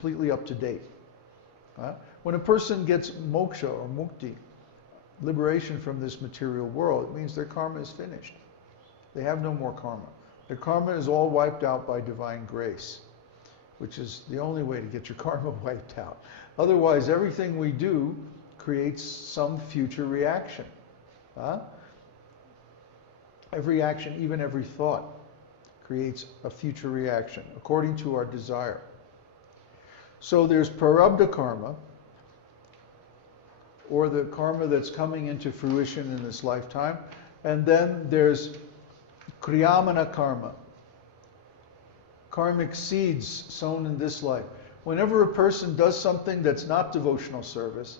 completely up to date. When a person gets moksha or mukti, liberation from this material world, it means their karma is finished. They have no more karma. Their karma is all wiped out by divine grace, which is the only way to get your karma wiped out. Otherwise, everything we do creates some future reaction. Every action, even every thought, creates a future reaction according to our desire. So there's prarabdha karma, or the karma that's coming into fruition in this lifetime, and then there's kriyamana karma, karmic seeds sown in this life. Whenever a person does something that's not devotional service,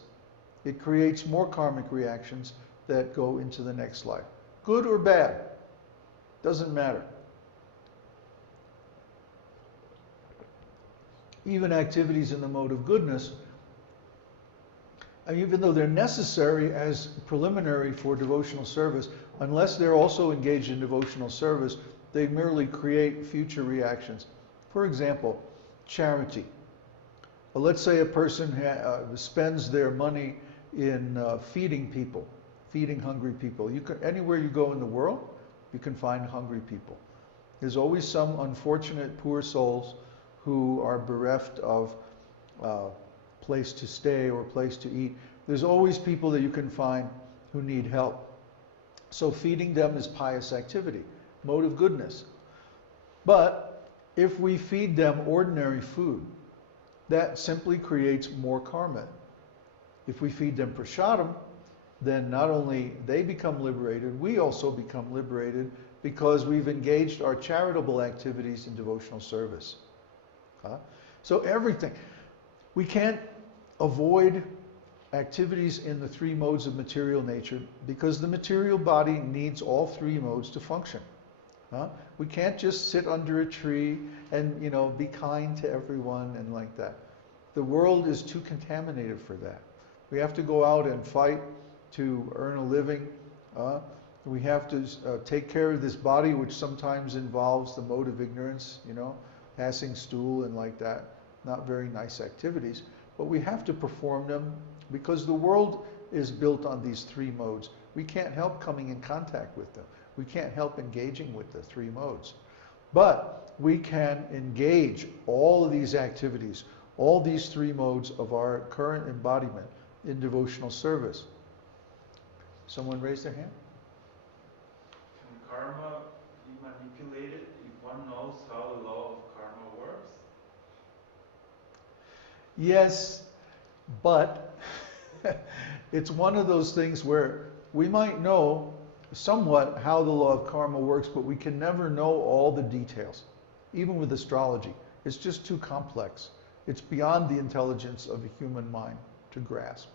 it creates more karmic reactions that go into the next life. Good or bad, doesn't matter. Even activities in the mode of goodness, even though they're necessary as preliminary for devotional service, unless they're also engaged in devotional service, they merely create future reactions. For example, charity. Well, let's say a person spends their money in feeding people, feeding hungry people. Anywhere you go in the world, you can find hungry people. There's always some unfortunate poor souls who are bereft of place to stay or place to eat. There's always people that you can find who need help. So feeding them is pious activity, mode of goodness. But if we feed them ordinary food, that simply creates more karma. If we feed them prasadam, then not only they become liberated, we also become liberated because we've engaged our charitable activities in devotional service. So everything. We can't avoid activities in the three modes of material nature because the material body needs all three modes to function. We can't just sit under a tree and, be kind to everyone and like that. The world is too contaminated for that. We have to go out and fight to earn a living. We have to take care of this body, which sometimes involves the mode of ignorance, passing stool and like that. Not very nice activities, but we have to perform them because the world is built on these three modes. We can't help coming in contact with them. We can't help engaging with the three modes. But we can engage all of these activities, all these three modes of our current embodiment in devotional service. Someone raised their hand? Can karma be manipulated if one knows how the law of karma works? Yes, but it's one of those things where we might know somewhat how the law of karma works, but we can never know all the details. Even with astrology, it's just too complex. It's beyond the intelligence of a human mind to grasp.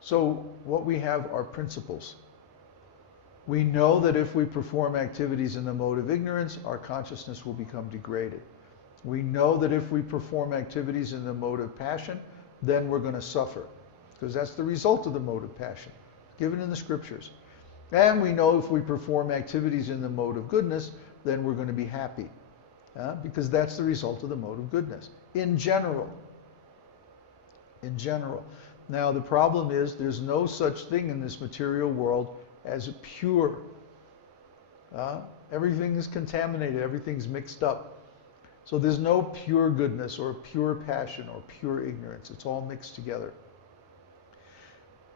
So what we have are principles. We know that if we perform activities in the mode of ignorance, our consciousness will become degraded. We know that if we perform activities in the mode of passion, then we're going to suffer, because that's the result of the mode of passion, given in the scriptures. And we know if we perform activities in the mode of goodness, then we're going to be happy, because that's the result of the mode of goodness, in general. In general. Now the problem is there's no such thing in this material world as pure. Everything is contaminated, everything's mixed up. So there's no pure goodness or pure passion or pure ignorance. It's all mixed together.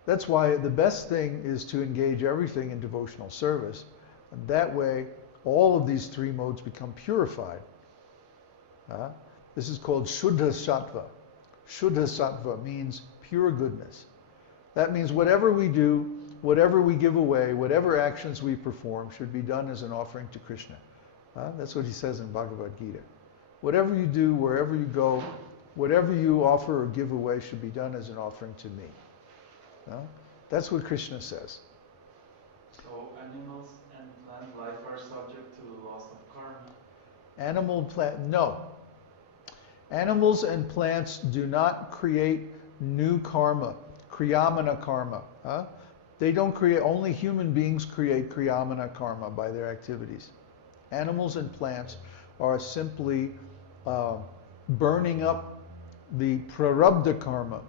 That's why the best thing is to engage everything in devotional service. And that way, all of these three modes become purified. This is called Shuddha Sattva. Shuddha Sattva means pure goodness. That means whatever we do, whatever we give away, whatever actions we perform should be done as an offering to Krishna. That's what he says in Bhagavad Gita. Whatever you do, wherever you go, whatever you offer or give away should be done as an offering to me. That's what Krishna says. So animals and plant life are subject to the laws of karma? No. Animals and plants do not create new karma, kriyamana karma. They don't create, only human beings create kriyamana karma by their activities. Animals and plants are simply burning up the prarabdha karma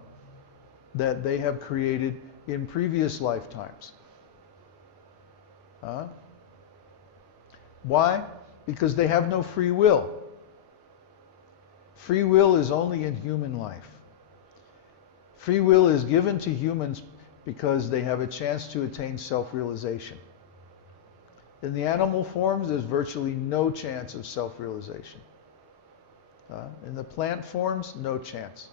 that they have created in previous lifetimes. Why? Because they have no free will. Free will is only in human life. Free will is given to humans because they have a chance to attain self-realization. In the animal forms, there's virtually no chance of self-realization. In the plant forms, no chance.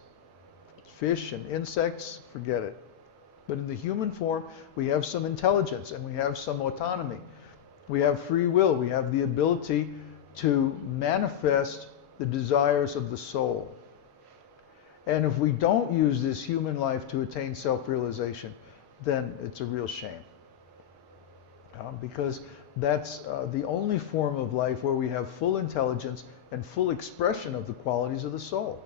Fish and insects, forget it. But in the human form, we have some intelligence and we have some autonomy. We have free will. We have the ability to manifest the desires of the soul. And if we don't use this human life to attain self-realization, then it's a real shame. Because that's the only form of life where we have full intelligence and full expression of the qualities of the soul.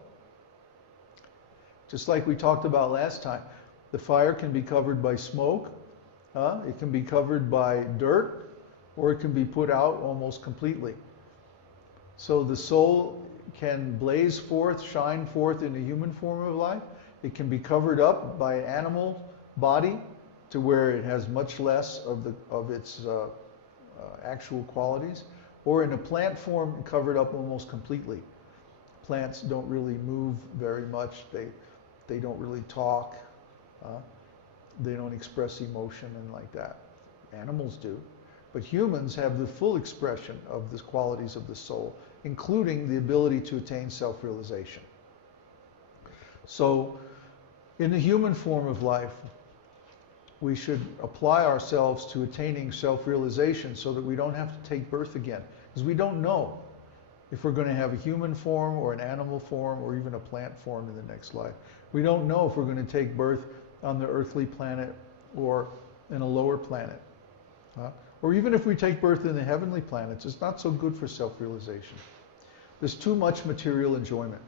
Just like we talked about last time, the fire can be covered by smoke, it can be covered by dirt, or it can be put out almost completely. So the soul can blaze forth, shine forth in a human form of life. It can be covered up by an animal body to where it has much less of its actual qualities, or in a plant form covered up almost completely. Plants don't really move very much. They don't really talk. They don't express emotion and like that. Animals do. But humans have the full expression of the qualities of the soul, including the ability to attain self-realization. So, in the human form of life, we should apply ourselves to attaining self-realization so that we don't have to take birth again. Because we don't know if we're going to have a human form or an animal form or even a plant form in the next life. We don't know if we're going to take birth on the earthly planet or in a lower planet. Or even if we take birth in the heavenly planets, it's not so good for self-realization. There's too much material enjoyment.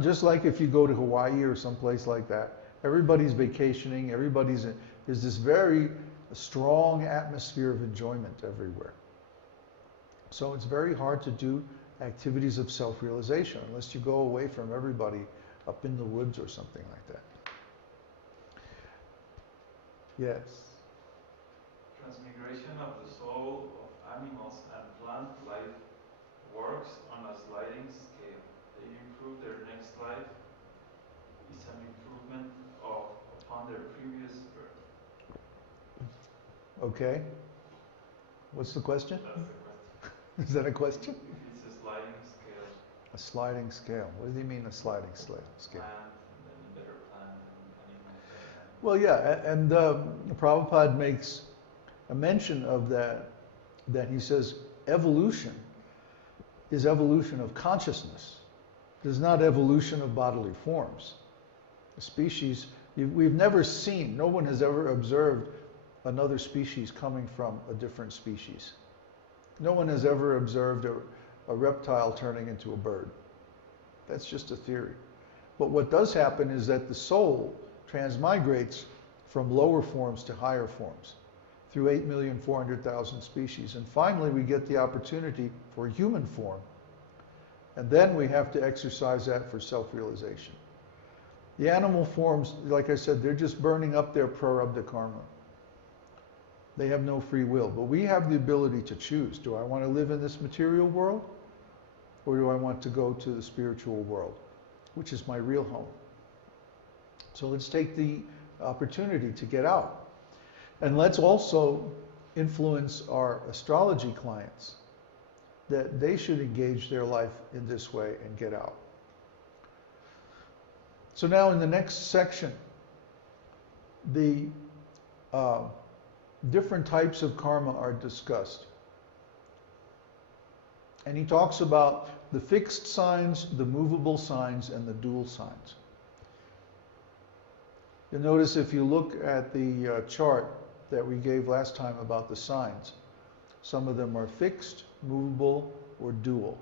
Just like if you go to Hawaii or someplace like that, everybody's vacationing, there's this very strong atmosphere of enjoyment everywhere. So it's very hard to do activities of self-realization unless you go away from everybody up in the woods or something like that. Yes? Transmigration of the soul of animals and plant life works on a sliding scale. They improve their next life is an improvement upon their previous birth. Okay. What's the question? That's the question. Is that a question? It's a sliding scale. A sliding scale. What do you mean a sliding scale? Plant, and then a better plant, and animal. Well, yeah, and Prabhupada makes a mention of that he says evolution is evolution of consciousness. It is not evolution of bodily forms. A species, we've never seen, no one has ever observed another species coming from a different species. No one has ever observed a reptile turning into a bird. That's just a theory. But what does happen is that the soul transmigrates from lower forms to higher forms through 8,400,000 species. And finally, we get the opportunity for a human form. And then we have to exercise that for self-realization. The animal forms, like I said, they're just burning up their prarabdha karma. They have no free will. But we have the ability to choose. Do I want to live in this material world? Or do I want to go to the spiritual world, which is my real home? So let's take the opportunity to get out. And let's also influence our astrology clients that they should engage their life in this way and get out. So now in the next section, the different types of karma are discussed. And he talks about the fixed signs, the movable signs, and the dual signs. You'll notice if you look at the chart that we gave last time about the signs, some of them are fixed, movable, or dual.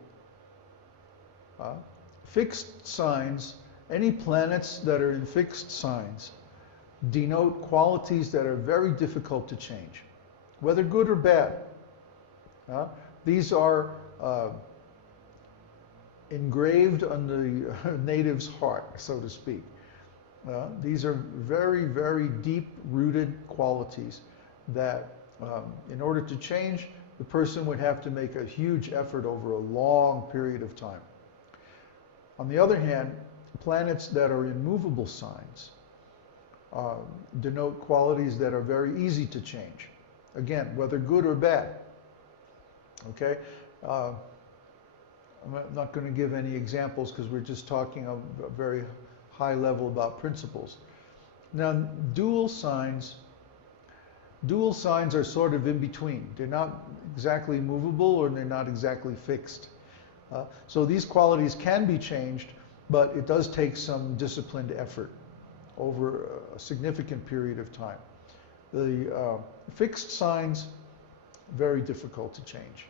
Fixed signs, any planets that are in fixed signs, denote qualities that are very difficult to change, whether good or bad. These are engraved on the native's heart, so to speak. These are very, very deep-rooted qualities that, in order to change, the person would have to make a huge effort over a long period of time. On the other hand, planets that are in movable signs denote qualities that are very easy to change. Again, whether good or bad. Okay? I'm not going to give any examples because we're just talking a very high level about principles. Now, dual signs are sort of in between. They're not exactly movable or they're not exactly fixed. So these qualities can be changed, but it does take some disciplined effort over a significant period of time. The fixed signs, very difficult to change.